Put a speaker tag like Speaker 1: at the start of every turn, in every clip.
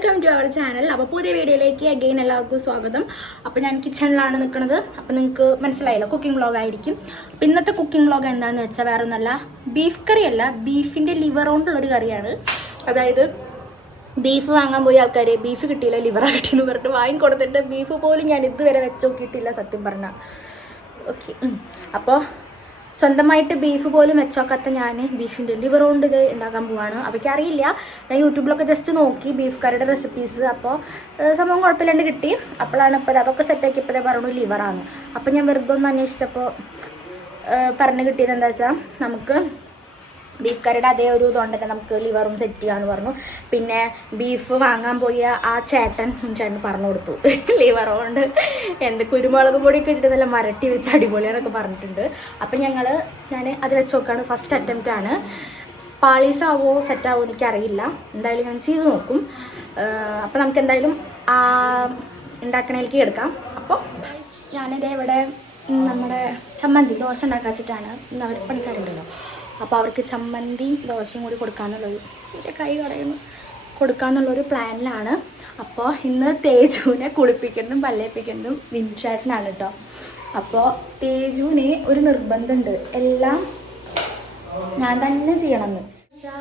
Speaker 1: Welcome to our channel അപ്പോൾ പുതിയ വീഡിയോയിലേക്ക് അഗെയിൻ എല്ലാവർക്കും സ്വാഗതം. അപ്പോൾ ഞാൻ കിച്ചണിലാണ് നിൽക്കുന്നത്. അപ്പോൾ നിങ്ങൾക്ക് മനസ്സിലായല്ലോ കുക്കിംഗ് വ്ളോഗ് ആയിരിക്കും. അപ്പോൾ ഇന്നത്തെ കുക്കിംഗ് വ്ളോഗ് എന്താണെന്ന് വെച്ചാൽ വേറെ ഒന്നല്ല ബീഫ് കറി അല്ല ബീഫിന്റെ ലിവർ കൊണ്ടുള്ളൊരു കറിയാണ്. അതായത് ബീഫ് വാങ്ങാൻ പോയി ആൾക്കാർ ബീഫ് കിട്ടിയില്ല ലിവർ കിട്ടിയെന്ന് പറഞ്ഞിട്ട് വാങ്ങിക്കൊടുത്തിട്ട് ബീഫ് പോലും ഞാൻ ഇതുവരെ വെച്ച് നോക്കിയിട്ടില്ല സത്യം പറഞ്ഞാൽ ഓക്കെ അപ്പോൾ സ്വന്തമായിട്ട് ബീഫ് പോലും വെച്ചോക്കാത്ത ഞാൻ ബീഫിന്റെ ലിവർ കൊണ്ട് ഇത് ഉണ്ടാക്കാൻ പോവാണ്. അവയ്ക്ക് അറിയില്ല ഞാൻ യൂട്യൂബിലൊക്കെ ജസ്റ്റ് നോക്കി ബീഫ് കറിയുടെ റെസിപ്പീസ് അപ്പോൾ സംഭവം കുഴപ്പമില്ലാണ്ട് കിട്ടി. അപ്പോഴാണ് ഇപ്പോൾ അതൊക്കെ സെറ്റാക്കിയപ്പോഴേ പറഞ്ഞു ലിവറാണ് അപ്പോൾ ഞാൻ വെറുതെ ഒന്ന് അന്വേഷിച്ചപ്പോൾ പറഞ്ഞു കിട്ടിയത് എന്താ വെച്ചാൽ നമുക്ക് ബീഫ് കറിയുടെ അതേ ഒരു ഇതുണ്ടെങ്കിൽ നമുക്ക് ലിവറും സെറ്റ് ചെയ്യാന്ന് പറഞ്ഞു. പിന്നെ ബീഫ് വാങ്ങാൻ പോയ ആ ചേട്ടൻ ചേട്ടൻ പറഞ്ഞു കൊടുത്തു. ലിവർ കൊണ്ട്. എന്ത് കുരുമുളക് പൊടിയൊക്കെ ഇട്ടിട്ട് നല്ല മരട്ടി വെച്ച് അടിപൊളിയാന്നൊക്കെ പറഞ്ഞിട്ടുണ്ട്. അപ്പം ഞങ്ങൾ ഞാൻ അത് വെച്ച് നോക്കാണ്. ഫസ്റ്റ് അറ്റംപ്റ്റ് ആണ്. പാളീസാവോ സെറ്റാവോ എനിക്കറിയില്ല. എന്തായാലും ഞാൻ ചെയ്ത് നോക്കും. അപ്പം നമുക്ക് എന്തായാലും ആ ഉണ്ടാക്കണേലേക്ക് എടുക്കാം. അപ്പോൾ ഞാനിതേ ഇവിടെ നമ്മുടെ ചമ്മന്തി ദോശ ഇന്ന് അവർ പണിക്കാരുണ്ടല്ലോ. അപ്പോൾ അവർക്ക് ചമ്മന്തി ദോശയും കൂടി കൊടുക്കാന്നുള്ളൊരു എന്റെ കൈ കടയുന്നു. കൊടുക്കാന്നുള്ളൊരു പ്ലാനിലാണ്. അപ്പോൾ ഇന്ന് തേജുവിനെ കുളിപ്പിക്കുന്നതും പല്ലേപ്പിക്കുന്നതും വിൻഷാട്ടിനാണ് കേട്ടോ അപ്പോൾ തേജുവിന് ഒരു നിർബന്ധമുണ്ട്. എല്ലാം ഞാൻ തന്നെ ചെയ്യണമെന്ന്. വെച്ചാൽ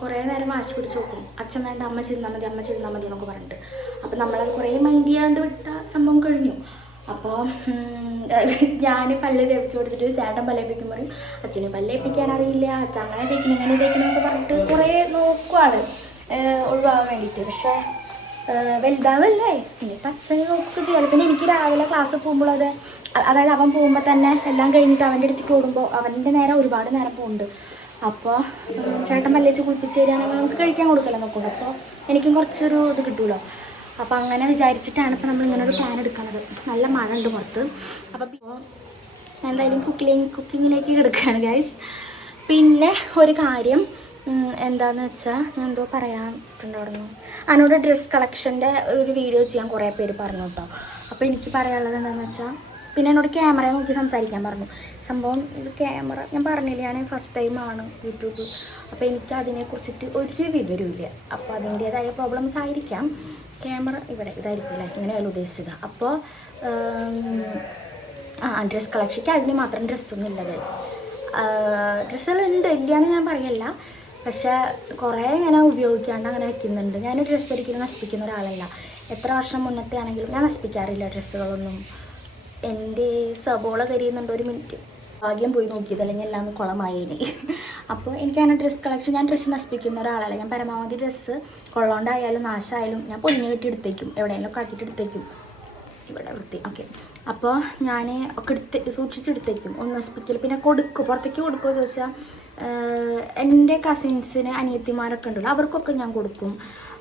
Speaker 1: കുറേ നേരം വാശി പിടിച്ച് നോക്കും. അച്ഛൻ വേണ്ട അമ്മ ചെയ്താൽ മതി അമ്മ ചെയ്താൽ മതി എന്നൊക്കെ പറഞ്ഞിട്ട്. അപ്പം നമ്മളത് കുറേ മൈൻഡ് ചെയ്യാണ്ട് വിട്ട സംഭവം കഴിഞ്ഞു. അപ്പോൾ ഞാൻ പല്ല് തേപ്പിച്ച് കൊടുത്തിട്ട് ചേട്ടൻ പല്ലേപ്പിക്കും പറയും അച്ഛന് പല്ലേപ്പിക്കാൻ അറിയില്ല അച്ഛൻ അങ്ങനെ തേക്കണം ഇങ്ങനെ തേക്കണം എന്നൊക്കെ പറഞ്ഞിട്ട് കുറേ നോക്കുവാണ് ഒഴിവാകാൻ വേണ്ടിയിട്ട്. പക്ഷേ വലുതാവല്ലേ? പിന്നെ അച്ഛനെ നോക്കുക ചെയ്യാം പിന്നെ എനിക്ക് രാവിലെ ക്ലാസ് പോകുമ്പോൾ അത് അതായത് അവൻ പോകുമ്പോൾ തന്നെ എല്ലാം കഴിഞ്ഞിട്ട് അവന്റെ അടുത്തേക്ക് ഓടുമ്പോൾ അവന്റെ നേരം ഒരുപാട് നേരം പോകുന്നുണ്ട്. അപ്പോൾ ചേട്ടൻ പല്ലേച്ച് കുളിപ്പിച്ച് തരികയാണെങ്കിൽ നമുക്ക് കഴിക്കാൻ കൊടുക്കല്ലോ നോക്കുള്ളൂ അപ്പോൾ എനിക്കും കുറച്ചൊരു ഇത് കിട്ടുമല്ലോ അപ്പോൾ അങ്ങനെ വിചാരിച്ചിട്ടാണ് ഇപ്പോൾ നമ്മൾ ഇങ്ങനൊരു പാൻ എടുക്കുന്നത്. നല്ല മഴ ഉണ്ട് പുറത്ത് അപ്പോൾ ഞാൻ എന്തായാലും കുക്കിംഗ് കുക്കിങ്ങിലേക്ക് കിടക്കുകയാണ് ഗൈസ് പിന്നെ ഒരു കാര്യം എന്താണെന്ന് വെച്ചാൽ ഞാൻ എന്തോ പറയാനുണ്ടായിരുന്നു അതിനോട് ഡ്രസ്സ് കളക്ഷന്റെ ഒരു വീഡിയോ ചെയ്യാൻ കുറേ പേര് പറഞ്ഞു കേട്ടോ. അപ്പോൾ എനിക്ക് പറയാനുള്ളത് എന്താണെന്ന് വെച്ചാൽ പിന്നെ എന്നോട് ക്യാമറ നോക്കി സംസാരിക്കാൻ പറഞ്ഞു. സംഭവം ഇത് ക്യാമറ ഞാൻ പറഞ്ഞില്ല ഞാൻ ഫസ്റ്റ് ടൈമാണ് യൂട്യൂബ്. അപ്പോൾ എനിക്ക് അതിനെക്കുറിച്ചിട്ട് ഒരു വിവരമില്ല അപ്പോൾ അതിന്റേതായ പ്രോബ്ലംസ് ആയിരിക്കാം. ക്യാമറ ഇവിടെ ഇതായിരിക്കില്ല ഇങ്ങനെയാണ് ഉദ്ദേശിച്ചത്. അപ്പോൾ ആ ഡ്രസ് കളക്ഷയ്ക്ക് അതിന് മാത്രം ഡ്രസ്സൊന്നും ഇല്ല ഗൈസ് ഡ്രസ്സുകളുണ്ട്. ഇല്ലയെന്ന് ഞാൻ പറയല്ല. പക്ഷേ കുറേ ഇങ്ങനെ ഉപയോഗിക്കാണ്ട് അങ്ങനെ വെക്കുന്നുണ്ട്. ഞാൻ ഡ്രസ്സ് ഒരിക്കലും നശിപ്പിക്കുന്ന ഒരാളല്ല. എത്ര വർഷം മുന്നത്തെ ആണെങ്കിലും ഞാൻ നശിപ്പിക്കാറില്ല ഡ്രസ്സുകളൊന്നും. എന്റെ സബോള കരിയുന്നുണ്ട് ഒരു മിനിറ്റ് ഭാഗ്യം പോയി നോക്കിയത് അല്ലെങ്കിൽ എല്ലാം കുളമായേനെ. അപ്പോൾ എനിക്കങ്ങനെ ഡ്രസ്സ് കളക്ഷൻ ഞാൻ ഡ്രസ്സ് നശിപ്പിക്കുന്ന ഒരാളല്ല. ഞാൻ പരമാവധി ഡ്രസ്സ് കൊള്ളോണ്ടായാലും നാശമായാലും ഞാൻ പൊതിഞ്ഞ് കെട്ടി എടുത്തേക്കും. എവിടെയെങ്കിലും ആക്കിയിട്ട് എടുത്തേക്കും. ഇവിടെ വൃത്തി. ഓക്കെ അപ്പോൾ ഞാൻ ഒക്കെ എടുത്ത് സൂക്ഷിച്ചെടുത്തേക്കും ഒന്ന് നശിപ്പിക്കൽ പിന്നെ കൊടുക്കും. പുറത്തേക്ക് കൊടുക്കുമോ ചോദിച്ചാൽ എന്റെ കസിൻസിന് അനിയത്തിമാരൊക്കെ ഉണ്ടല്ലോ. അവർക്കൊക്കെ ഞാൻ കൊടുക്കും.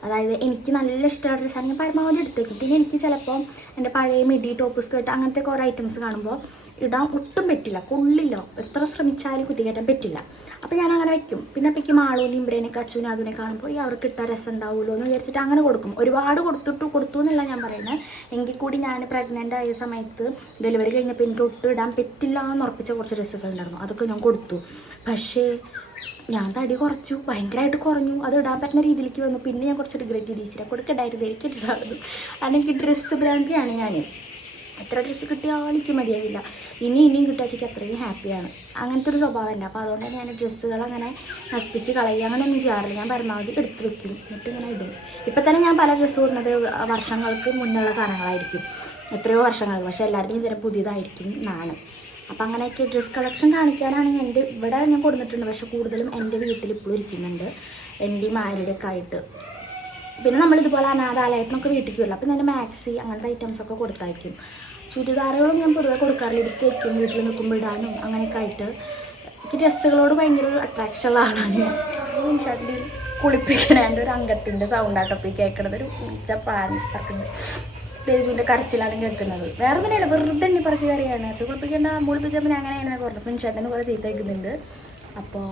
Speaker 1: അതായത് എനിക്ക് നല്ല ഇഷ്ടമുള്ള ഡ്രസ്സാണ് ഞാൻ പരമാവധി എടുത്തേക്കും. പിന്നെ എനിക്ക് ചിലപ്പോൾ എന്റെ പഴയ മിഡി ടോപ്പ് സ്കേർട്ട് അങ്ങനത്തെ കുറേ ഐറ്റംസ് കാണുമ്പോൾ ഇടാൻ ഒട്ടും പറ്റില്ല. കൊള്ളില്ല. എത്ര ശ്രമിച്ചാലും കുത്തിക്കയറ്റാൻ പറ്റില്ല. അപ്പോൾ ഞാൻ അങ്ങനെ വയ്ക്കും പിന്നെ അപ്പോഴേക്കും മാളൂനും ഇമ്പ്രേനൊക്കെ അച്ഛനും അതിനെ കാണുമ്പോൾ ഈ അവർക്ക് ഇട്ട രസം ഉണ്ടാവുമല്ലോ എന്ന് വിചാരിച്ചിട്ട് അങ്ങനെ കൊടുക്കും. ഒരുപാട് കൊടുത്തിട്ട് കൊടുത്തു എന്നല്ല ഞാൻ പറയുന്നത് എങ്കിൽ കൂടി ഞാൻ പ്രഗ്നന്റ് ആയ സമയത്ത് ഡെലിവറി കഴിഞ്ഞപ്പോൾ എനിക്ക് ഒട്ടും ഇടാൻ പറ്റില്ല എന്ന് ഉറപ്പിച്ച കുറച്ച് ഡ്രസ്സുകൾ ഉണ്ടായിരുന്നു. അതൊക്കെ ഞാൻ കൊടുത്തു. പക്ഷേ ഞാൻ തടി കുറച്ചു. ഭയങ്കരമായിട്ട് കുറഞ്ഞു. അത് ഇടാൻ പറ്റുന്ന രീതിയിലേക്ക് വന്നു. പിന്നെ ഞാൻ കുറച്ച് റിഗ്രറ്റ് ചെയ്ത്. കൊടുക്കണ്ടായിരുന്നു എനിക്ക് ഇടാറുണ്ട് അല്ലെങ്കിൽ ഡ്രസ്സ് ബ്രാൻഡിയാണ് ഞാൻ എത്ര ഡ്രസ്സ് കിട്ടിയാലും എനിക്ക് മതിയാവില്ല. ഇനി ഇനിയും കിട്ടാച്ചെങ്കിൽ അത്രയും ഹാപ്പിയാണ് അങ്ങനത്തെ ഒരു സ്വഭാവം സ്വഭാവമല്ല അപ്പോൾ അതുകൊണ്ട് ഞാൻ ഡ്രസ്സുകൾ അങ്ങനെ നശിപ്പിച്ച് കളയുക. അങ്ങനെയൊന്നും ചെയ്യാറില്ല. ഞാൻ പരമാവധി എടുത്ത് വെക്കും. എന്നിട്ട് ഇങ്ങനെ ഇടും. ഇപ്പം തന്നെ ഞാൻ പല ഡ്രസ്സ് ഇടുന്നത് വർഷങ്ങൾക്ക് മുന്നുള്ള സാധനങ്ങളായിരിക്കും. എത്രയോ വർഷങ്ങൾ പക്ഷേ എല്ലാവരുടെയും ചില പുതിയതായിരിക്കും നാണം അപ്പം അങ്ങനെയൊക്കെ ഡ്രസ് കളക്ഷൻ കാണിക്കാനാണ് എന്റെ ഇവിടെ ഞാൻ കൊടുത്തിട്ടുണ്ട്. പക്ഷെ കൂടുതലും എന്റെ വീട്ടിൽ ഇപ്പോഴും ഇരിക്കുന്നുണ്ട്. എന്റെ മാരുടെ ഒക്കെ ആയിട്ട്. പിന്നെ നമ്മളിതുപോലെ അനാഥാലയത്തിനൊക്കെ വീട്ടിലേക്ക് വരില്ല അപ്പം ഞാൻ മാക്സി അങ്ങനത്തെ ഐറ്റംസൊക്കെ കൊടുത്തയക്കും. ചുരിദാറുകളും ഞാൻ പൊതുവെ കൊടുക്കാറില്ല. എടുത്ത് വയ്ക്കും വീട്ടിൽ നിൽക്കുമ്പോൾ ഇടാനും അങ്ങനെയൊക്കെ ആയിട്ട്. എനിക്ക് ഡ്രസ്സുകളോട് ഭയങ്കര ഒരു അട്രാക്ഷൻ ഉള്ള ആളാണ് ഞാൻ. ഷർട്ടിൽ കുളിപ്പിക്കണ. എന്റെ ഒരു അംഗത്തിന്റെ സൗണ്ടാട്ടപ്പോൾ കേൾക്കണത് ഒരു ഉച്ച പാൻ തേജുവിന്റെ കരച്ചിലാണ് കേൾക്കുന്നത്. വേറെ ഒന്നിനാണ് വെറുതെ എണ്ണി പറക്കി കറിയാണ് അച്ഛൻ കുളിപ്പിക്കേണ്ട മുളിപ്പിച്ചപ്പോൾ ഞാൻ അങ്ങനെയാണ് പറഞ്ഞു പിന്നെ ചേട്ടന് കുറേ ചീത്ത കേൾക്കുന്നുണ്ട്. അപ്പോൾ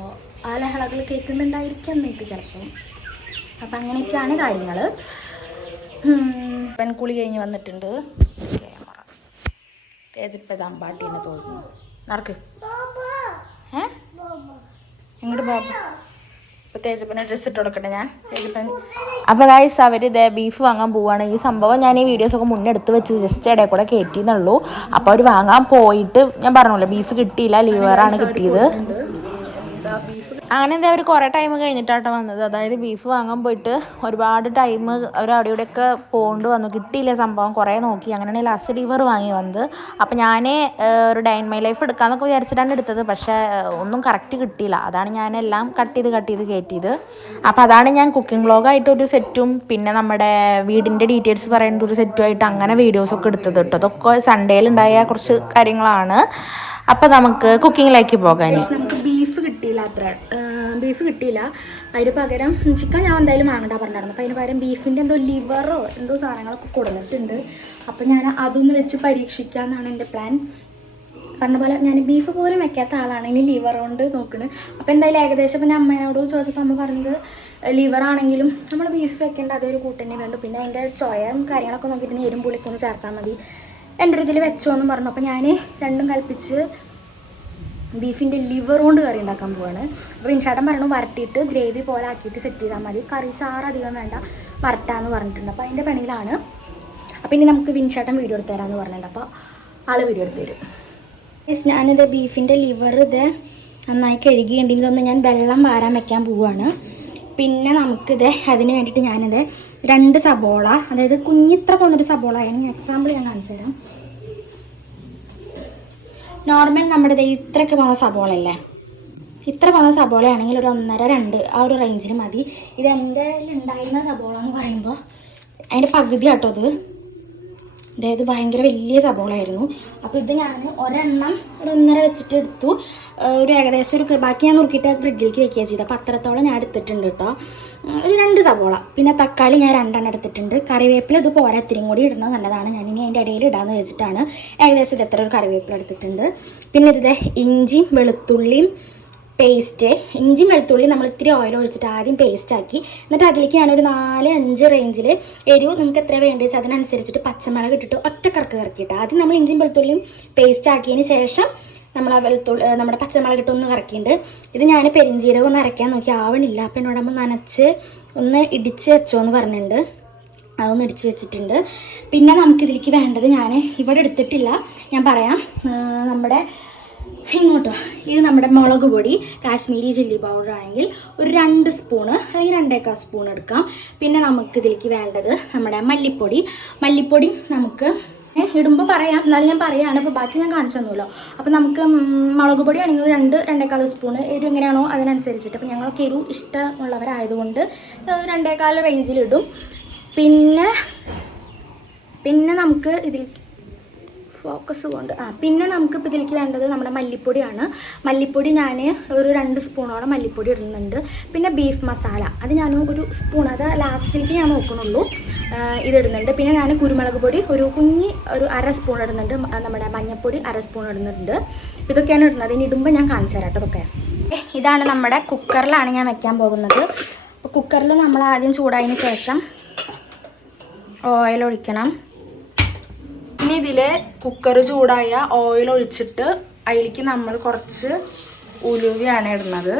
Speaker 1: ആ ലഹളകൾ കേൾക്കുന്നുണ്ടായിരിക്കാം എനിക്ക് ചിലപ്പോൾ അപ്പം അങ്ങനെയൊക്കെയാണ് കാര്യങ്ങൾ. പെൺകുളി കഴിഞ്ഞ് വന്നിട്ടുണ്ട്. തേജിപ്പോൾ അമ്പാട്ടിനെ തോന്നുന്നു. നടക്ക്. ഏ? ഇങ്ങോട്ട് ബാബ. അപ്പോൾ തേജപ്പനെ ഡ്രസ്സ് ഇട്ട് കൊടുക്കട്ടെ ഞാൻ. തേജപ്പൻ.
Speaker 2: അപ്പോൾ ഗൈസ് അവർ ഇതേ ബീഫ് വാങ്ങാൻ പോവാണ്. ഈ സംഭവം ഞാൻ ഈ വീഡിയോസൊക്കെ മുന്നേ എടുത്ത് വെച്ച് ജസ്റ്റ് ഇടയിൽ കൂടെ കയറ്റിയെന്നുള്ളൂ അപ്പോൾ അവർ വാങ്ങാൻ പോയിട്ട് ഞാൻ പറഞ്ഞല്ലോ ബീഫ് കിട്ടിയില്ല ലിവറാണ് കിട്ടിയത്. അങ്ങനെ എന്താ അവർ കുറേ ടൈം കഴിഞ്ഞിട്ടാട്ടോ വന്നത്. അതായത് ബീഫ് വാങ്ങാൻ പോയിട്ട് ഒരുപാട് ടൈം അവർ അവിടെ ഇവിടെയൊക്കെ പോകേണ്ടി വന്നു. കിട്ടിയില്ല സംഭവം. കുറേ നോക്കി. അങ്ങനെയാണ് ലാസ്റ്റ് ലിവർ വാങ്ങി വന്നത്. അപ്പോൾ ഞാൻ ഒരു ഡൈൻ മൈ ലൈഫ് എടുക്കാമെന്നൊക്കെ വിചാരിച്ചിട്ടാണ് എടുത്തത്. പക്ഷേ ഒന്നും കറക്റ്റ് കിട്ടിയില്ല. അതാണ് ഞാൻ എല്ലാം കട്ട് ചെയ്ത് കട്ട് ചെയ്ത് കയറ്റിയത് അപ്പോൾ അതാണ് ഞാൻ കുക്കിംഗ് വ്ളോഗായിട്ട് ഒരു സെറ്റും പിന്നെ നമ്മുടെ വീടിന്റെ ഡീറ്റെയിൽസ് പറയേണ്ട ഒരു സെറ്റുമായിട്ട് അങ്ങനെ വീഡിയോസൊക്കെ എടുത്തത് കേട്ടോ. അതൊക്കെ സൺഡേയിലുണ്ടായ കുറച്ച് കാര്യങ്ങളാണ്. അപ്പോൾ നമുക്ക് കുക്കിങ്ങിലേക്ക് പോകാൻ
Speaker 1: കിട്ടിയില്ല അത്ര. ബീഫ് കിട്ടിയില്ല. അതിന് പകരം ചിക്കൻ ഞാൻ എന്തായാലും വാങ്ങണ്ട പറഞ്ഞിരുന്നു അപ്പോൾ അതിന് പകരം ബീഫിന്റെ എന്തോ ലിവറോ എന്തോ സാധനങ്ങളൊക്കെ കൊടുത്തിട്ടുണ്ട്. അപ്പോൾ ഞാൻ അതൊന്ന് വെച്ച് പരീക്ഷിക്കാമെന്നാണ് എന്റെ പ്ലാൻ പറഞ്ഞ പോലെ ഞാൻ ബീഫ് പോലും വെക്കാത്ത ആളാണ്. ഇനി ലിവർ കൊണ്ട് നോക്കുന്നത് അപ്പോൾ എന്തായാലും ഏകദേശം ഇപ്പം ഞാൻ അമ്മേനോട് ചോദിച്ചപ്പോൾ അമ്മ പറഞ്ഞത് ലിവറാണെങ്കിലും നമ്മൾ ബീഫ് വെക്കേണ്ട അതേ ഒരു കൂട്ടന്നെ വേണ്ടു. പിന്നെ അതിന്റെ ചോയം കാര്യങ്ങളൊക്കെ നോക്കിയിട്ട് നേരും പുളിക്കൊന്ന് ചേർത്താൽ മതി. എന്റെ ഒരു ഇതിൽ വെച്ചോ എന്ന് പറഞ്ഞു. അപ്പോൾ ഞാൻ രണ്ടും കൽപ്പിച്ച് ബീഫിന്റെ ലിവർ കൊണ്ട് കറി ഉണ്ടാക്കാൻ പോവാണ്. അപ്പോൾ ഇൻഷാട്ടൻ പറഞ്ഞു വരട്ടിയിട്ട് ഗ്രേവി പോലെ ആക്കിയിട്ട് സെറ്റ് ചെയ്താൽ മതി. കറി ചാറ് അധികം വേണ്ട വരട്ടാന്ന് പറഞ്ഞിട്ടുണ്ട്. അപ്പോൾ അതിന്റെ പണിയിലാണ്. അപ്പോൾ ഇനി നമുക്ക് വിൻഷാട്ടൻ വീഡിയോ എടുത്ത് തരാമെന്ന് പറഞ്ഞിട്ടുണ്ട്. അപ്പോൾ ആൾ വീഡിയോ എടുത്ത് തരും. യെസ് ഞാനിത് ബീഫിന്റെ ലിവർ ഇത് നന്നായി കഴുകിയിട്ടുണ്ടെങ്കിൽ ഒന്ന് ഞാൻ വെള്ളം വാരാൻ വെക്കാൻ പോവുകയാണ് പിന്നെ നമുക്കിത് അതിന് വേണ്ടിയിട്ട് ഞാനിത് രണ്ട് സബോള അതായത് കുഞ്ഞിത്ര പോകുന്നൊരു സബോള ആണ്. എക്സാമ്പിൾ ഞാൻ കാണിച്ചു തരാം നോർമൽ നമ്മുടെ ഇത്രയൊക്കെ പോകുന്ന സബോള അല്ലേ ഇത്ര പോകുന്ന സബോളയാണെങ്കിൽ ഒരു ഒന്നര രണ്ട് ആ ഒരു റേഞ്ചിന് മതി. ഇത് എന്റെ ഉണ്ടായിരുന്ന സബോള എന്ന് പറയുമ്പോൾ അതിന്റെ പകുതി ആട്ടോ അത്. അതായത് ഭയങ്കര വലിയ സബോളായിരുന്നു. അപ്പോൾ ഇത് ഞാൻ ഒരെണ്ണം ഒരു ഒന്നര വെച്ചിട്ട് എടുത്തു. ഒരു ഏകദേശം ഒരു ബാക്കി ഞാൻ നോക്കിയിട്ട് ഫ്രിഡ്ജിലേക്ക് വെക്കുക ചെയ്തത്. അപ്പോൾ അത്രത്തോളം ഞാൻ എടുത്തിട്ടുണ്ട് കേട്ടോ. ഒരു രണ്ട് സബോള. പിന്നെ തക്കാളി ഞാൻ രണ്ടെണ്ണം എടുത്തിട്ടുണ്ട്. കറിവേപ്പില ഇത് പോരാ ഇത്തിരിയും കൂടി ഇടുന്നത് നല്ലതാണ്. ഞാൻ ഇനി അതിന്റെ ഇടയിൽ ഇടാമെന്ന് വെച്ചിട്ടാണ് ഏകദേശം ഇത് എത്ര ഒരു കറിവേപ്പില എടുത്തിട്ടുണ്ട്. പിന്നെ ഇതിൽ ഇഞ്ചിയും വെളുത്തുള്ളിയും പേസ്റ്റ് ഇഞ്ചി വെളുത്തുള്ളി നമ്മൾ ഇത്തിരി ഓയിൽ ഒഴിച്ചിട്ട് ആദ്യം പേസ്റ്റ് ആക്കി. എന്നിട്ട് അതിലേക്ക് ഞാനൊരു നാല് അഞ്ച് റേഞ്ചിൽ എരിവ് നിങ്ങൾക്ക് എത്ര വേണ്ടത് അതിനനുസരിച്ചിട്ട് പച്ചമുളക് ഇട്ടിട്ട് ഒറ്റ കറക്ക് കറക്കിയിട്ട്. ആദ്യം നമ്മൾ ഇഞ്ചിയും വെളുത്തുള്ളിയും പേസ്റ്റ് ആക്കിയതിന് ശേഷം നമ്മൾ ആ വെളുത്തുള്ളി നമ്മുടെ പച്ചമുളക് ഇട്ട് ഒന്ന് കറക്കിയിട്ടുണ്ട്. ഇത് ഞാൻ പെരിഞ്ചീരകം ഒന്ന് അരയ്ക്കാൻ നോക്കി. ആവണില്ല. അപ്പം എന്നോട് നമ്മൾ നനച്ച് ഒന്ന് ഇടിച്ച് വെച്ചോ എന്ന് പറഞ്ഞിട്ടുണ്ട്. അതൊന്ന് ഇടിച്ച് വെച്ചിട്ടുണ്ട്. പിന്നെ നമുക്കിതിലേക്ക് വേണ്ടത് ഞാൻ ഇവിടെ എടുത്തിട്ടില്ല. ഞാൻ പറയാം നമ്മുടെ ഇങ്ങോട്ടോ. ഇത് നമ്മുടെ മുളക് പൊടി കാശ്മീരി ചില്ലി പൗഡർ ആണെങ്കിൽ ഒരു രണ്ട് സ്പൂണ് അല്ലെങ്കിൽ രണ്ടേക്കാൾ സ്പൂൺ എടുക്കാം. പിന്നെ നമുക്ക് ഇതിലേക്ക് വേണ്ടത് നമ്മുടെ മല്ലിപ്പൊടി. മല്ലിപ്പൊടി നമുക്ക് ഇടുമ്പോൾ പറയാം. എന്നാലും ഞാൻ പറയുകയാണ് ഇപ്പോൾ ബാക്കി ഞാൻ കാണിച്ചു തന്നുമല്ലോ അപ്പോൾ നമുക്ക് മുളക് പൊടി ആണെങ്കിൽ ഒരു രണ്ട് രണ്ടേക്കാൾ സ്പൂൺ എരിവ് എങ്ങനെയാണോ അതിനനുസരിച്ചിട്ട്. അപ്പോൾ ഞങ്ങൾക്ക് എരിവ് ഇഷ്ടമുള്ളവരായതുകൊണ്ട് രണ്ടേക്കാൽ റേഞ്ചിലിടും പിന്നെ പിന്നെ നമുക്ക് ഇതിൽ ഫോക്കസ് കൊണ്ട് ആ പിന്നെ നമുക്കിപ്പോൾ ഇതിലേക്ക് വേണ്ടത് നമ്മുടെ മല്ലിപ്പൊടിയാണ്. മല്ലിപ്പൊടി ഞാൻ ഒരു രണ്ട് സ്പൂണോളം മല്ലിപ്പൊടി ഇടുന്നുണ്ട്. പിന്നെ ബീഫ് മസാല അത് ഞാൻ ഒരു സ്പൂൺ അത് ലാസ്റ്റിലേക്ക് ഞാൻ നോക്കണുള്ളൂ. ആ, ഇതിടുന്നുണ്ട് പിന്നെ ഞാൻ കുരുമുളക് പൊടി ഒരു കുഞ്ഞി ഒരു അര സ്പൂൺ ഇടുന്നുണ്ട്. നമ്മുടെ മഞ്ഞൾപ്പൊടി അര സ്പൂൺ ഇടുന്നുണ്ട്. ഇതൊക്കെയാണ് ഇടുന്നത്. ഇനി ഇടുമ്പോൾ ഞാൻ കാണിച്ചു തരാം കേട്ടോ ഇതൊക്കെ. ഇതാണ് നമ്മുടെ കുക്കറിലാണ് ഞാൻ വെക്കാൻ പോകുന്നത്. കുക്കറിൽ നമ്മൾ ആദ്യം ചൂടായതിന് ശേഷം ഓയിൽ ഒഴിക്കണം. ഇനി ഇതിൽ കുക്കർ ചൂടായ ഓയിൽ ഒഴിച്ചിട്ട് അതിലേക്ക് നമ്മൾ കുറച്ച് ഉലുവയാണ് ഇടുന്നത്.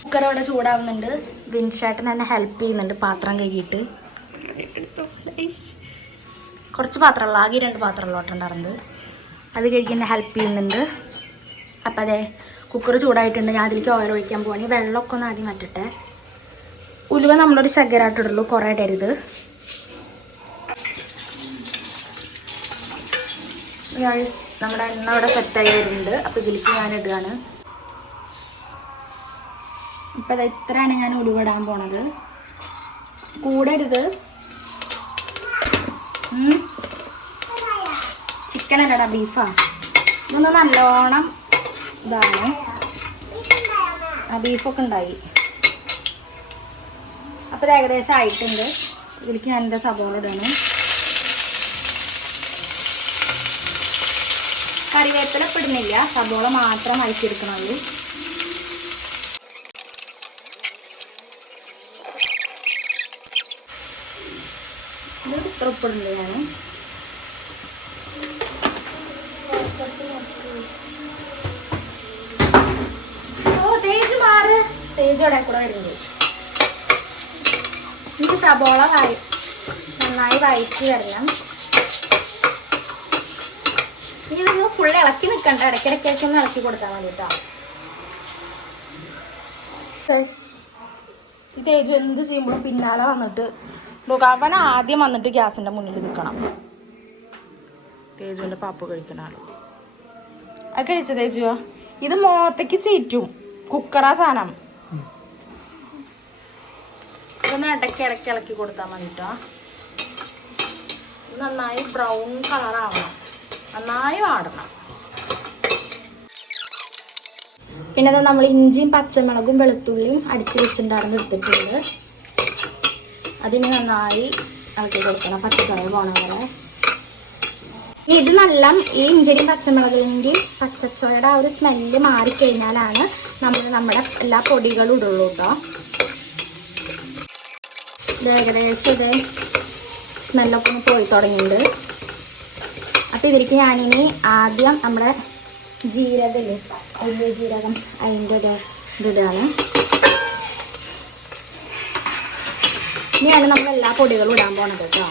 Speaker 1: കുക്കർ അവിടെ ചൂടാവുന്നുണ്ട്. വിൻഷാട്ടൻ എന്നെ ഹെൽപ്പ് ചെയ്യുന്നുണ്ട് പാത്രം കഴുകിയിട്ട്. കുറച്ച് പാത്രമുള്ള. ആകെ രണ്ട് പാത്രമുള്ളോട്ടുണ്ടായിരുന്നത് അത് കഴുകി എന്നെ ഹെൽപ്പ് ചെയ്യുന്നുണ്ട്. അപ്പം അതെ കുക്കർ ചൂടായിട്ടുണ്ട്. ഞാൻ അതിലേക്ക് ഓയിൽ ഒഴിക്കാൻ പോവാണ്. ഈ വെള്ളമൊക്കെ ഒന്ന് ആദ്യം മാറ്റട്ടെ. ഉലുവ നമ്മളൊരു ശകരായിട്ടിടുള്ളൂ കുറേ ഇടരുത്. ഗൈസ് നമ്മുടെ എണ്ണ ഇവിടെ സെറ്റായി വരുന്നുണ്ട്. അപ്പോൾ ഇതിലേക്ക് ഞാൻ ഇടുകയാണ്. ഇപ്പം അത് ഇത്രയാണ് ഞാൻ ഉരുവിടാൻ പോണത്. കൂടരുത് ചിക്കൻ അല്ലടാ ബീഫാ ഇതൊന്ന് നല്ലോണം ഇതാണ് ആ ബീഫൊക്കെ ഉണ്ടായി. അപ്പോൾ ഏകദേശം ആയിട്ടുണ്ട്. ഇതിലേക്ക് ഞാൻ എന്റെ സബോള ഇടണം. കറിവേപ്പില പെടുന്നില്ല സബോള മാത്രം അയച്ചെടുക്കണുള്ളൂ ഇത് ഇത്ര ഞാൻ ഓ കൂടെ വരുന്നത് എനിക്ക് സബോള നന്നായി വഴറ്റി വരണം. ഇനി ഫുൾ ഇളക്കി നിൽക്കണ്ട ഇടയ്ക്കിടയ്ക്കൊക്കെ ഒന്ന് ഇളക്കി കൊടുത്താൽ മതി കേട്ടോ ഈ തേജു എന്ത് ചെയ്യുമ്പോഴും പിന്നാലെ വന്നിട്ട് നോക്ക് അവൻ ആദ്യം വന്നിട്ട് ഗ്യാസിന്റെ മുന്നിൽ നിൽക്കണം തേജുവിന്റെ പാപ്പ് കഴിക്കണ ആൾ അത് കഴിച്ച തേജുവോ? ഇത് മോത്തേക്ക് ചീറ്റും. കുക്കറാ സാധനം. ഇതൊന്ന് ഇടയ്ക്ക് ഇടയ്ക്ക് ഇളക്കി കൊടുത്താൽ മതി കേട്ടോ നന്നായി ബ്രൗൺ കളറാവണം നന്നായി വാടണം. പിന്നെ നമ്മൾ ഇഞ്ചിയും പച്ചമുളകും വെളുത്തുള്ളിയും അടിച്ച് വെച്ചിട്ടുണ്ടായിരുന്നു എടുത്തിട്ടുണ്ട്. അതിന് നന്നായി ഇളക്കി കൊടുക്കണം. പച്ചക്കറി പോണ പോലെ. ഇത് നല്ല ഈ ഇഞ്ചിയും പച്ചമുളകിന്റെ പച്ചച്ചോയുടെ ആ ഒരു സ്മെല്ല് മാറിക്കഴിഞ്ഞാലാണ് നമ്മൾ നമ്മുടെ എല്ലാ പൊടികളും ഇടുള്ളൂ കേട്ടോ. ഇത് ഏകദേശം ഇത് സ്മെല്ലൊക്കെ ഒന്ന് പോയി തുടങ്ങിയിട്ടുണ്ട്. അപ്പോൾ ഇതിലേക്ക് ഞാനിനി ആദ്യം നമ്മുടെ ജീരകല്ലേ? വലിയ ജീരകം അതിന്റെ ഇത് ഇതിടുകയാണ് ഇനിയാണ് നമ്മൾ എല്ലാ പൊടികളും ഇടാൻ പോണത് കേട്ടോ.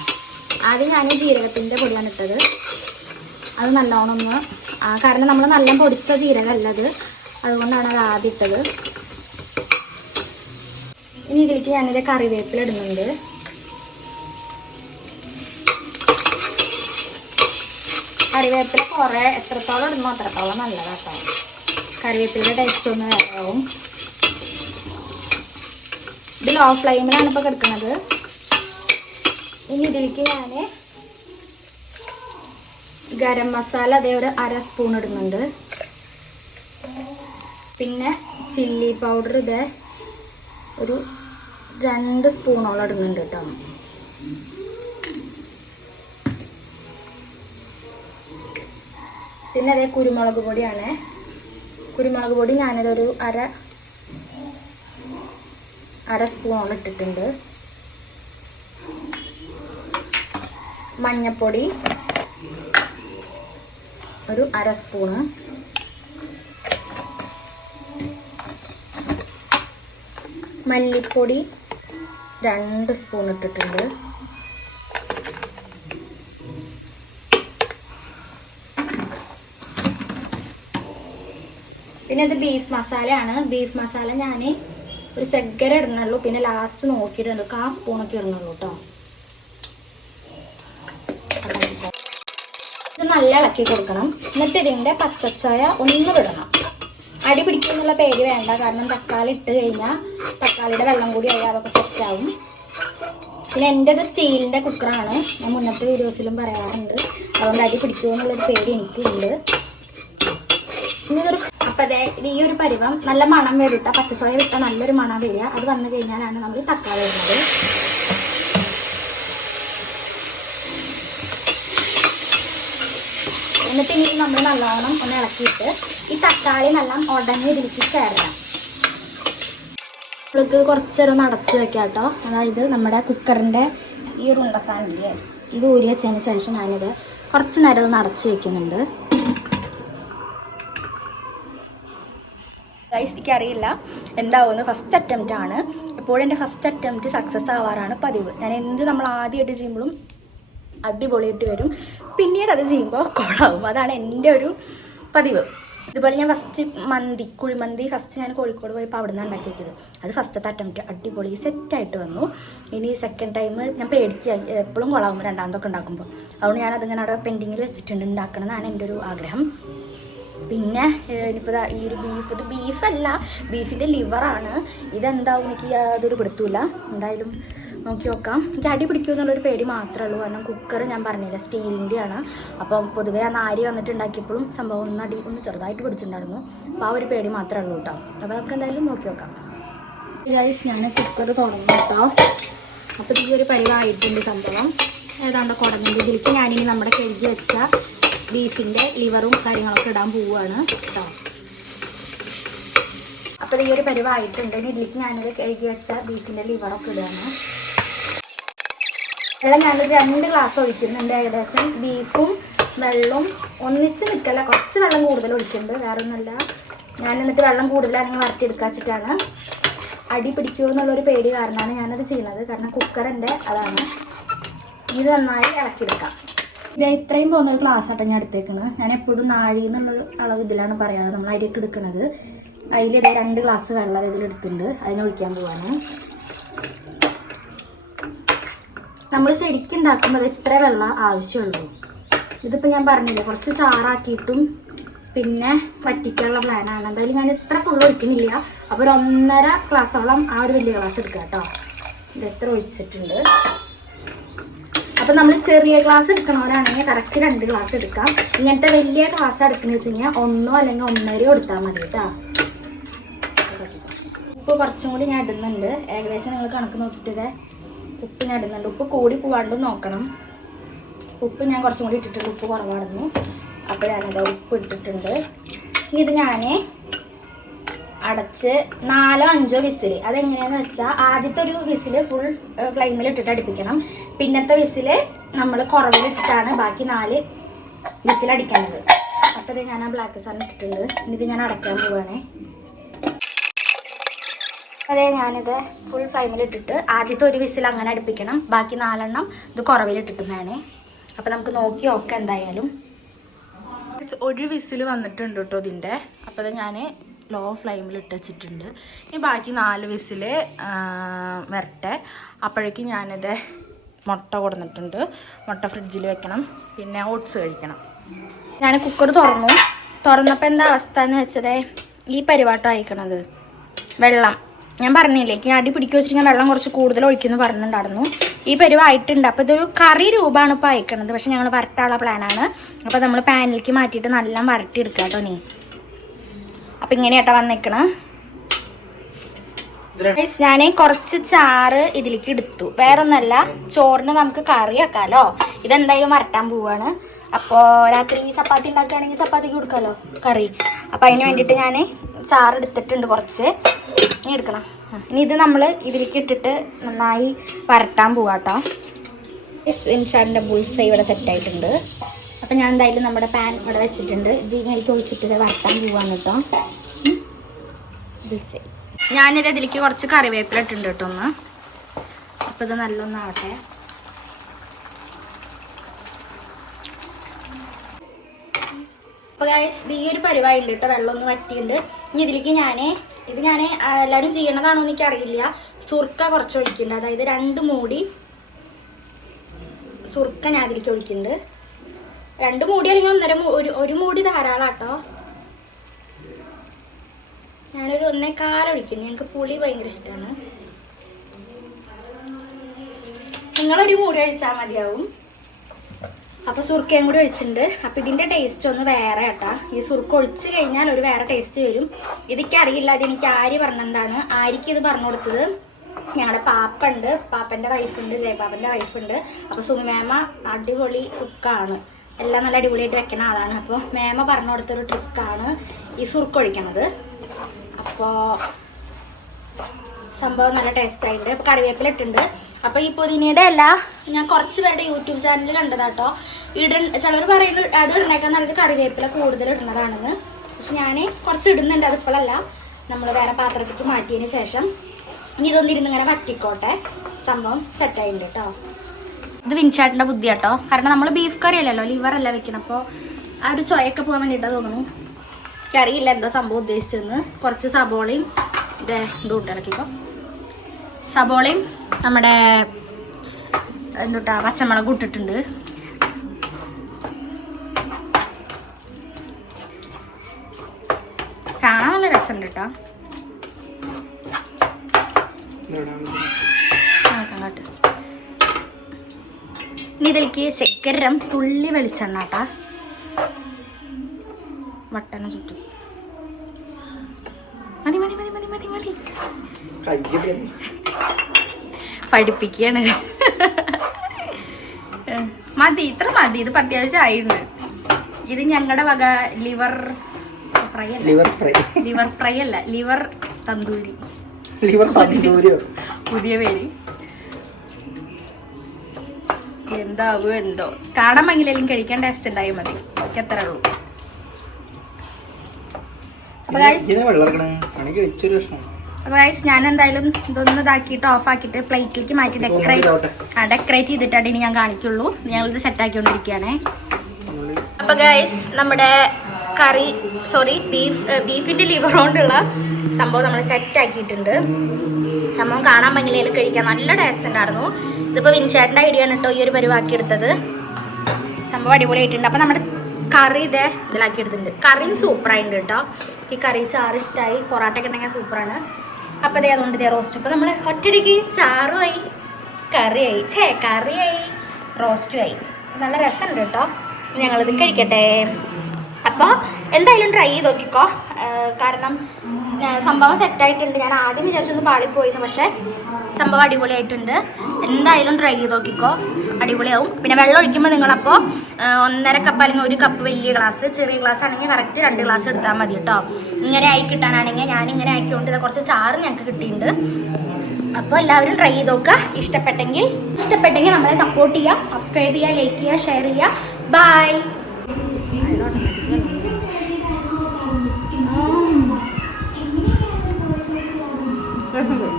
Speaker 1: ആദ്യം ഞാൻ ജീരകത്തിന്റെ പൊടിയാണ് ഇട്ടത്. അത് നല്ലോണം ഒന്ന് കാരണം നമ്മൾ നല്ല പൊടിച്ച ജീരകമല്ല അത്. അതുകൊണ്ടാണ് അത് ആദ്യം ഇട്ടത്. ഇനി ഇതിലേക്ക് ഞാനിത് കറിവേപ്പില ഇടുന്നുണ്ട്. കറിവേപ്പില കുറേ എത്രത്തോളം ഇടുന്നോ അത്രത്തോളം നല്ലതാട്ടോ കറിവേപ്പിലയുടെ ടേസ്റ്റ് ഒന്ന് വേറെയാവും ഇത് ലോ ഫ്ലെയിമിലാണ് ഇപ്പോൾ കിടക്കുന്നത് ഇനി ഇതിലേക്ക് ഞാൻ ഗരം മസാല അതേ ഒരു അര സ്പൂൺ ഇടുന്നുണ്ട്. പിന്നെ ചില്ലി പൗഡർ ഇതേ ഒരു രണ്ട് സ്പൂണോളം ഇടുന്നുണ്ട് കേട്ടോ പിന്നെ അതേ കുരുമുളക് പൊടിയാണ്. കുരുമുളക് പൊടി ഞാനതൊരു അര അര സ്പൂണോളം ഇട്ടിട്ടുണ്ട്. മഞ്ഞപ്പൊടി ഒരു അര സ്പൂണ്. മല്ലിപ്പൊടി രണ്ട് സ്പൂൺ ഇട്ടിട്ടുണ്ട്. പിന്നെ ഇത് ബീഫ് മസാലയാണ് ബീഫ് മസാല ഞാൻ ഒരു ശർക്കര ഇടണുള്ളൂ. പിന്നെ ലാസ്റ്റ് നോക്കിയിട്ടുണ്ട് കാ സ്പൂണൊക്കെ ഇടണുള്ളൂ കേട്ടോ ഇത് നല്ല ഇളക്കി കൊടുക്കണം. എന്നിട്ട് ഇതിന്റെ പച്ചച്ചായ ഒന്ന് വിടണം. അടി പിടിക്കുന്നുള്ള പേര് വേണ്ട. കാരണം തക്കാളി ഇട്ട് കഴിഞ്ഞാൽ തക്കാളിയുടെ വെള്ളം കൂടി ആയി അതൊക്കെ സെറ്റാവും പിന്നെ എന്റെ ഇത് സ്റ്റീലിന്റെ കുക്കറാണ് ഞാൻ മുന്നത്തെ വീഡിയോസിലും പറയാറുണ്ട്. അതുകൊണ്ട് അടി പിടിക്കുമോ എന്നുള്ളൊരു പേര് എനിക്കുണ്ട്. ഇനി അപ്പം അതെ ഈ ഒരു പരുവം നല്ല മണം വരും പച്ചസോയ വിട്ടാൽ നല്ലൊരു മണം വരിക. അത് വന്നു കഴിഞ്ഞാലാണ് നമ്മൾ തക്കാളി ഇടുന്നത്. എന്നിട്ട് ഇനി നമ്മൾ നല്ലോണം ഒന്ന് ഇളക്കിയിട്ട് ഈ തക്കാളി നല്ല ഉടനെ ഇതിലേക്ക് ചേരണം നമ്മൾക്ക് കുറച്ച് നേരം ഒന്ന് അടച്ച് വെക്കാം കേട്ടോ അതായത് നമ്മുടെ കുക്കറിന്റെ ഈ ഒരു ഉണ്ടസാനില്ലേ ഇത് ഊരി വെച്ചതിന് ശേഷം ഞാനിത് കുറച്ച് നേരം ഒന്ന് അടച്ച് വെക്കുന്നുണ്ട്. ഗൈസ് എനിക്കറിയില്ല എന്താവുമെന്ന് ഫസ്റ്റ് അറ്റംപ്റ്റ് ആണ്. എപ്പോഴും എന്റെ ഫസ്റ്റ് അറ്റംപ്റ്റ് സക്സസ് ആവാറാണ് പതിവ്. ഞാൻ എന്ത് നമ്മൾ ആദ്യമായിട്ട് ചെയ്യുമ്പോഴും അടിപൊളിയായിട്ട് വരും. പിന്നീട് അത് ചെയ്യുമ്പോൾ കുളമാവും അതാണ് എന്റെ ഒരു പതിവ്. ഇതുപോലെ ഞാൻ ഫസ്റ്റ് മന്തി കുഴിമന്തി ഫസ്റ്റ് ഞാൻ കോഴിക്കോട് പോയപ്പോൾ അവിടെ നിന്ന് ഉണ്ടാക്കിയത് അത് ഫസ്റ്റത്തെ അറ്റംപ്റ്റ് അടിപൊളി സെറ്റായിട്ട് വന്നു. ഇനി സെക്കൻഡ് ടൈം ഞാൻ പേടിക്കുക എപ്പോഴും കുളമാകുമ്പോൾ രണ്ടാമതൊക്കെ ഉണ്ടാക്കുമ്പോൾ അതുകൊണ്ട് ഞാൻ അതിങ്ങനെ അവിടെ പെൻഡിങ്ങിൽ വെച്ചിട്ടുണ്ട്. ഉണ്ടാക്കണം എന്നാണ് എന്റെ ഒരു ആഗ്രഹം. പിന്നെ ഇനിയിപ്പോൾ ഈ ഒരു ബീഫ് ഇത് ബീഫല്ല ബീഫിന്റെ ലിവറാണ് ഇതെന്താവും എനിക്ക് യാതൊരു പിടുത്തൂല എന്തായാലും നോക്കി നോക്കാം. എനിക്ക് അടി പിടിക്കുമോ എന്നുള്ളൊരു പേടി മാത്രമേ ഉള്ളൂ. കാരണം കുക്കർ ഞാൻ പറഞ്ഞില്ല സ്റ്റീലിന്റെയാണ് അപ്പം പൊതുവേ ആ നാരി വന്നിട്ട് ഉണ്ടാക്കിയപ്പോഴും സംഭവം ഒന്ന് അടി ഒന്ന് ചെറുതായിട്ട് പിടിച്ചിട്ടുണ്ടായിരുന്നു. അപ്പോൾ ആ ഒരു പേടി മാത്രമേ ഉള്ളൂ കേട്ടോ. അപ്പോൾ നമുക്ക് എന്തായാലും നോക്കി നോക്കാം. ഗൈസ് ഞാൻ കുക്കർ തുടങ്ങി കേട്ടോ. അപ്പോൾ ഈ ഒരു പരിവായിട്ടുണ്ട് സംഭവം. ഏതാണ്ട് കുടങ്ങിന്റെ ഇതിലേക്ക് ഞാനിനി നമ്മുടെ കഴുകി വെച്ച ബീഫിന്റെ ലിവറും കാര്യങ്ങളൊക്കെ ഇടാൻ പോവുകയാണ് കേട്ടോ. അപ്പോൾ ഈ ഒരു പരിവായിട്ടുണ്ട്. ഇഡ്ലിക്ക് ഞാനിത് കഴുകി വെച്ച ബീഫിന്റെ ലിവറൊക്കെ ഇടുകയാണ്. വെള്ളം ഞാനൊരു രണ്ട് ഗ്ലാസ് ഒഴിക്കുന്നുണ്ട്. ഏകദേശം ബീഫും വെള്ളവും ഒന്നിച്ച് നിൽക്കല്ല കുറച്ച് വെള്ളം കൂടുതൽ ഒഴിക്കുന്നുണ്ട്. വേറെ ഒന്നുമല്ല ഞാൻ എന്നിട്ട് വെള്ളം കൂടുതലാണെങ്കിൽ വരട്ടിയെടുക്കാൻ വെച്ചിട്ടാണ്. അടി പിടിക്കുമോ എന്നുള്ളൊരു പേടി കാരണമാണ് ഞാനത് ചെയ്യുന്നത്. കാരണം കുക്കറിന്റെ അതാണ്. ഇത് നന്നായി ഇളക്കിയെടുക്കാം. ഇത് ഇത്രയും പോകുന്ന ഒരു ഗ്ലാസ് ആട്ടോ ഞാൻ എടുത്തേക്കുന്നത് ഞാൻ എപ്പോഴും നാഴി എന്നുള്ളൊരു അളവ് ഇതിലാണ് പറയാറ്. നമ്മൾ അരിയൊക്കെ എടുക്കുന്നത് അതിൽ രണ്ട് ഗ്ലാസ് വെള്ളം ഇതിലേടുട്ടുണ്ട് അതിനെ ഒഴിക്കാൻ പോവാണ്. നമ്മൾ ശരിക്കും ഉണ്ടാക്കുമ്പോൾ ഇത്ര വെള്ളം ആവശ്യമുള്ളൂ. ഇതിപ്പോൾ ഞാൻ പറഞ്ഞില്ല കുറച്ച് ചാറാക്കിയിട്ടും പിന്നെ വറ്റിക്കാനുള്ള പ്ലാനാണ് എന്തായാലും ഞാൻ ഇത്ര ഫുൾ ഒഴിക്കുന്നില്ല അപ്പോൾ ഒരു ഒന്നര ഗ്ലാസോളം ആ ഒരു വലിയ ഗ്ലാസ് എടുക്കുക കേട്ടോ. ഇത് എത്ര ഒഴിച്ചിട്ടുണ്ട്? അപ്പോൾ നമ്മൾ ചെറിയ ഗ്ലാസ് എടുക്കണവരാണെങ്കിൽ കറക്റ്റ് രണ്ട് ഗ്ലാസ് എടുക്കാം. ഇങ്ങനത്തെ വലിയ ഗ്ലാസ് എടുക്കുന്ന വെച്ച് കഴിഞ്ഞാൽ ഒന്നോ അല്ലെങ്കിൽ ഒന്നരയോ എടുത്താൽ മതി കേട്ടോ. ഉപ്പ് കുറച്ചും കൂടി ഞാൻ ഇടുന്നുണ്ട്. ഏകദേശം നിങ്ങൾ കണക്ക് നോക്കിയിട്ട് ഉപ്പ് ഞാൻ ഇടുന്നുണ്ട്. ഉപ്പ് കൂടി പോവാണ്ട് നോക്കണം. ഉപ്പ് ഞാൻ കുറച്ചും കൂടി ഇട്ടിട്ടുണ്ട്. ഉപ്പ് കുറവായിരുന്നു. ഞാനത് ഉപ്പ് ഇട്ടിട്ടുണ്ട്. ഇത് ഞാൻ അടച്ച് നാലോ അഞ്ചോ വിസിൽ അതെങ്ങനെയാന്ന് വെച്ചാൽ ആദ്യത്തെ ഒരു വിസിൽ ഫുൾ ഫ്ലെയിമിൽ ഇട്ടിട്ട് അടുപ്പിക്കണം. പിന്നത്തെ വിസിൽ നമ്മൾ കുറവിലിട്ടിട്ടാണ് ബാക്കി നാല് വിസിൽ അടിക്കേണ്ടത്. അപ്പോൾ ഇത് ഞാൻ ആ ബ്ലാക്ക് സാധനം ഇട്ടിട്ടുണ്ട്. ഇത് ഞാൻ അടയ്ക്കാൻ പോവാണേ. അതെ ഞാനിത് ഫുൾ ഫ്ലെയിമിൽ ഇട്ടിട്ട് ആദ്യത്തെ ഒരു വിസിൽ അങ്ങനെ അടുപ്പിക്കണം. ബാക്കി നാലെണ്ണം ഇത് കുറവിലിട്ടിട്ടും വേണേ അപ്പോൾ നമുക്ക് നോക്കി നോക്കാം എന്തായാലും. ഒരു വിസിൽ വന്നിട്ടുണ്ട് കേട്ടോ ഇതിന്റെ അപ്പോൾ അത് ഞാൻ ലോ ഫ്ലെയിമിൽ ഇട്ട് വെച്ചിട്ടുണ്ട് ഇനി ബാക്കി നാല് വിസിൽ വരട്ടെ. അപ്പോഴേക്കും ഞാനിത് മുട്ട കൊടുത്തിട്ടുണ്ട് മുട്ട ഫ്രിഡ്ജിൽ വെക്കണം. പിന്നെ ഓട്സ് കഴിക്കണം. ഞാൻ കുക്കർ തുറന്നു. തുറന്നപ്പോൾ എന്താ അവസ്ഥ എന്ന് വെച്ചത്? ഈ പരിപാട്ടം അയക്കണത് വെള്ളം. ഞാൻ പറഞ്ഞില്ലേ ഞാൻ അടി പിടിക്കുക വെച്ചിട്ട് ഞാൻ വെള്ളം കുറച്ച് കൂടുതൽ ഒഴിക്കുന്നു പറഞ്ഞിട്ടുണ്ടായിരുന്നു. ഈ പരിവായിട്ടുണ്ട് അപ്പോൾ ഇതൊരു കറി രൂപമാണ് ഇപ്പോൾ അയക്കണത് പക്ഷെ ഞങ്ങൾ വരട്ടാനുള്ള പ്ലാനാണ് അപ്പോൾ നമ്മൾ പാനിലേക്ക് മാറ്റിയിട്ട് നല്ല വരട്ടി എടുക്കാം കേട്ടോ നീ അപ്പം ഇങ്ങനെയാട്ടാ വന്നേക്കണ. ഞാൻ കുറച്ച് ചാറ് ഇതിലേക്ക് എടുത്തു. വേറൊന്നല്ല ചോറിന് നമുക്ക് കറി വെക്കാമല്ലോ ഇതെന്തായാലും വരട്ടാൻ പോവാണ്. അപ്പോ രാത്രി ചപ്പാത്തി ഉണ്ടാക്കുകയാണെങ്കിൽ ചപ്പാത്തിക്ക് കൊടുക്കാലോ കറി. അപ്പൊ അതിന് വേണ്ടിയിട്ട് ഞാൻ ചാറ് എടുത്തിട്ടുണ്ട് കുറച്ച്. ഇനി എടുക്കണം. ഇനി ഇത് നമ്മൾ ഇതിലേക്ക് ഇട്ടിട്ട് നന്നായി വരട്ടാൻ പോവാട്ടോ. ഇൻഷാറിന്റെ ബുൾസൈ ഇവിടെ സെറ്റായിട്ടുണ്ട് അപ്പം ഞാൻ എന്തായാലും നമ്മുടെ പാൻ ഇവിടെ വെച്ചിട്ടുണ്ട്. ഇത് ഇതിലേക്ക് ഒഴിച്ചിട്ട് വറുത്താൻ പോവാണ് കേട്ടോ ഞാനിത് ഇതിലേക്ക് കുറച്ച് കറിവേപ്പില ഇട്ടുണ്ട് കേട്ടോ ഒന്ന്. അപ്പം ഇത് നല്ലൊന്നാവട്ടെ. അപ്പോൾ ഈ ഒരു പരിപാടി ഉണ്ട് കേട്ടോ വെള്ളം ഒന്ന് വറ്റിയിട്ടുണ്ട് ഇനി ഇതിലേക്ക് ഞാൻ ഇത് ഞാൻ എല്ലാവരും ചെയ്യണതാണോ എന്ന് എനിക്കറിയില്ല. സുർക്ക കുറച്ച് ഒഴിക്കുന്നുണ്ട്. അതായത് രണ്ട് മൂടി സുർക്ക ഞാൻ അതിലേക്ക് ഒഴിക്കുന്നുണ്ട്. രണ്ട് മൂടി അല്ലെങ്കിൽ ഒന്നര ഒരു ഒരു മൂടി ധാരാളം കേട്ടോ ഞാനൊരു ഒന്നേ ഒഴിക്കുന്നു ഞങ്ങൾക്ക് പുളി ഭയങ്കര ഇഷ്ടമാണ് നിങ്ങളൊരു മൂടി ഒഴിച്ചാൽ മതിയാവും. അപ്പോൾ സുർക്കയും കൂടി ഒഴിച്ചിട്ടുണ്ട്. അപ്പോൾ ഇതിന്റെ ടേസ്റ്റ് ഒന്ന് വേറെ കേട്ടാ. ഈ സുർക്ക ഒഴിച്ച് കഴിഞ്ഞാൽ ഒരു വേറെ ടേസ്റ്റ് വരും. ഇതൊക്കെ അറിയില്ല അത് എനിക്ക് ആര് പറഞ്ഞതാണ് ആര്യക്ക് ഇത് പറഞ്ഞു കൊടുത്തത്? ഞങ്ങളുടെ പാപ്പ ഉണ്ട്. പാപ്പന്റെ വൈഫുണ്ട് ജയപാപ്പന്റെ വൈഫുണ്ട് അപ്പോൾ സുമി മേമ അടിപൊളി കുക്കാണ് എല്ലാം നല്ല അടിപൊളിയായിട്ട് വെക്കുന്ന ആളാണ്. അപ്പോൾ മേമ പറഞ്ഞു കൊടുത്തൊരു ട്രിക്കാണ് ഈ സുർക്ക ഒഴിക്കണത്. അപ്പോൾ സംഭവം നല്ല ടേസ്റ്റ് ആയിട്ടുണ്ട്. അപ്പോൾ കറിവേപ്പില ഇട്ടുണ്ട് അപ്പോൾ ഈ പുതിനയുടെ അല്ല ഞാൻ കുറച്ച് പേരുടെ യൂട്യൂബ് ചാനൽ കണ്ടതാട്ടോ. ഇട ചിലർ പറയുന്നു അത് ഇടണേക്കാൻ നല്ലത് കറിവേപ്പില കൂടുതൽ ഇടുന്നതാണെന്ന്. പക്ഷെ ഞാൻ കുറച്ച് ഇടുന്നുണ്ട്. അതിപ്പോഴല്ല നമ്മൾ വേറെ പാത്രത്തിലേക്ക് മാറ്റിയതിന് ശേഷം. ഇനി ഇതൊന്നിരുന്നിങ്ങനെ വറ്റിക്കോട്ടെ. സംഭവം സെറ്റായിട്ടുണ്ട് കേട്ടോ ഇത് വിൻചാട്ടിന്റെ ബുദ്ധി കേട്ടോ കാരണം നമ്മൾ ബീഫ് കറി അല്ലല്ലോ ലിവർ അല്ല വെക്കണം. അപ്പോൾ ആ ഒരു ചൊയൊക്കെ പോകാൻ വേണ്ടിയിട്ടാണ് തോന്നുന്നു. എനിക്കറിയില്ല എന്താ സംഭവം ഉദ്ദേശിച്ചതെന്ന്. കുറച്ച് സബോളയും ഇതേ ഇതുകൊണ്ട് ഇളക്കിക്കോ. സബോളയും നമ്മുടെ എന്തുട്ടാ പച്ചമുളക് ഇട്ടിട്ടുണ്ട്. കാണാൻ നല്ല രസമുണ്ട് കേട്ടോ. ഇനി ഇതിലേക്ക് ശക്കരം തുള്ളി വെളിച്ചെണ്ണ കേട്ടാ വട്ടന ചുറ്റും. മതി മതി മതി മതി മതി മതി. പഠിപ്പിക്കുകയാണ് മതി ഇത്ര മതി. ഇത് അത്യാവശ്യം ആയിട്ടുണ്ട്. ഇത് ഞങ്ങളുടെ വക ലിവർ ഫ്രൈ അല്ല.
Speaker 3: Liver fry.
Speaker 1: ലിവർ ഫ്രൈ അല്ല. ലിവർ തന്തൂരി.
Speaker 3: ലിവർ തന്തൂരിയോ?
Speaker 1: പുതിയ പേര്. എന്താവോ എന്തോ കാണാൻ ഭംഗിയിലും കഴിക്കാൻ ടേസ്റ്റ് ഉണ്ടായി മതി. എത്ര അത്രേ ഉള്ളൂ. അപ്പൊ ഗൈസ് ഞാൻ എന്തായാലും ഇതൊന്ന് ഇതാക്കിയിട്ട് ഓഫ് ആക്കിയിട്ട് പ്ലേറ്റിലേക്ക് മാറ്റി ഡെക്കറേറ്റ് ആ ഡെക്കറേറ്റ് ചെയ്തിട്ടാണ് ഇനി ഞാൻ കാണിക്കുള്ളൂ. ഞങ്ങളിത് സെറ്റ് ആക്കിക്കൊണ്ടിരിക്കുകയാണേ. അപ്പോൾ ഗൈസ് നമ്മുടെ കറി സോറി ബീഫ് ബീഫിന്റെ ലിവർ കൊണ്ടുള്ള സംഭവം നമ്മൾ സെറ്റ് ആക്കിയിട്ടുണ്ട്. സംഭവം കാണാൻ ഭംഗിയിലും കഴിക്കാൻ നല്ല ടേസ്റ്റ് ഉണ്ടായിരുന്നു. ഇതിപ്പോൾ വിൻചേട്ടന്റെ ഐഡിയ ആണ് കേട്ടോ ഈ ഒരു പരിവാക്കി എടുത്തത് സംഭവം അടിപൊളിയായിട്ടുണ്ട്. അപ്പോൾ നമ്മുടെ കറി ഇതേ ഇതിലാക്കി എടുത്തിട്ടുണ്ട് കറിയും സൂപ്പറായിട്ടുണ്ട് കേട്ടോ ഈ കറി ചാറ് ഇഷ്ടമായി പൊറാട്ട ഒക്കെ ഉണ്ടെങ്കിൽ സൂപ്പറാണ് അപ്പോൾ ഇതേ അതുകൊണ്ട് ഇതേ റോസ്റ്റ് അപ്പോൾ നമ്മൾ ഒറ്റടിക്ക് ചാറുമായി കറിയായി. ഛേ കറിയായി റോസ്റ്റും ആയി. നല്ല രസമുണ്ട് കേട്ടോ ഞങ്ങളിത് കഴിക്കട്ടെ. അപ്പോൾ എന്തായാലും ട്രൈ ചെയ്ത് നോക്കിക്കോ. കാരണം സംഭവം സെറ്റായിട്ടുണ്ട് ഞാൻ ആദ്യം വിചാരിച്ചൊന്ന് പാളിപ്പോയിന്ന് പക്ഷേ സംഭവം അടിപൊളിയായിട്ടുണ്ട്. എന്തായാലും ട്രൈ ചെയ്ത് നോക്കിക്കോ. അടിപൊളിയാവും. പിന്നെ വെള്ളം ഒഴിക്കുമ്പോൾ നിങ്ങളപ്പോൾ ഒന്നര കപ്പ് അല്ലെങ്കിൽ ഒരു കപ്പ് വലിയ ഗ്ലാസ് ചെറിയ ഗ്ലാസ് ആണെങ്കിൽ കറക്റ്റ് രണ്ട് ഗ്ലാസ് എടുത്താൽ മതി കേട്ടോ ഇങ്ങനെ ആയി കിട്ടാനാണെങ്കിൽ ആക്കിക്കൊണ്ട് ഇത് കുറച്ച് ചാറ് ഞങ്ങൾക്ക് കിട്ടിയിട്ടുണ്ട് അപ്പോൾ എല്ലാവരും ട്രൈ ചെയ്ത് നോക്കുക ഇഷ്ടപ്പെട്ടെങ്കിൽ ഇഷ്ടപ്പെട്ടെങ്കിൽ നമ്മളെ സപ്പോർട്ട് ചെയ്യുക സബ്സ്ക്രൈബ് ചെയ്യുക ലൈക്ക് ചെയ്യുക ഷെയർ ചെയ്യുക ബൈ
Speaker 2: രസമുണ്ട്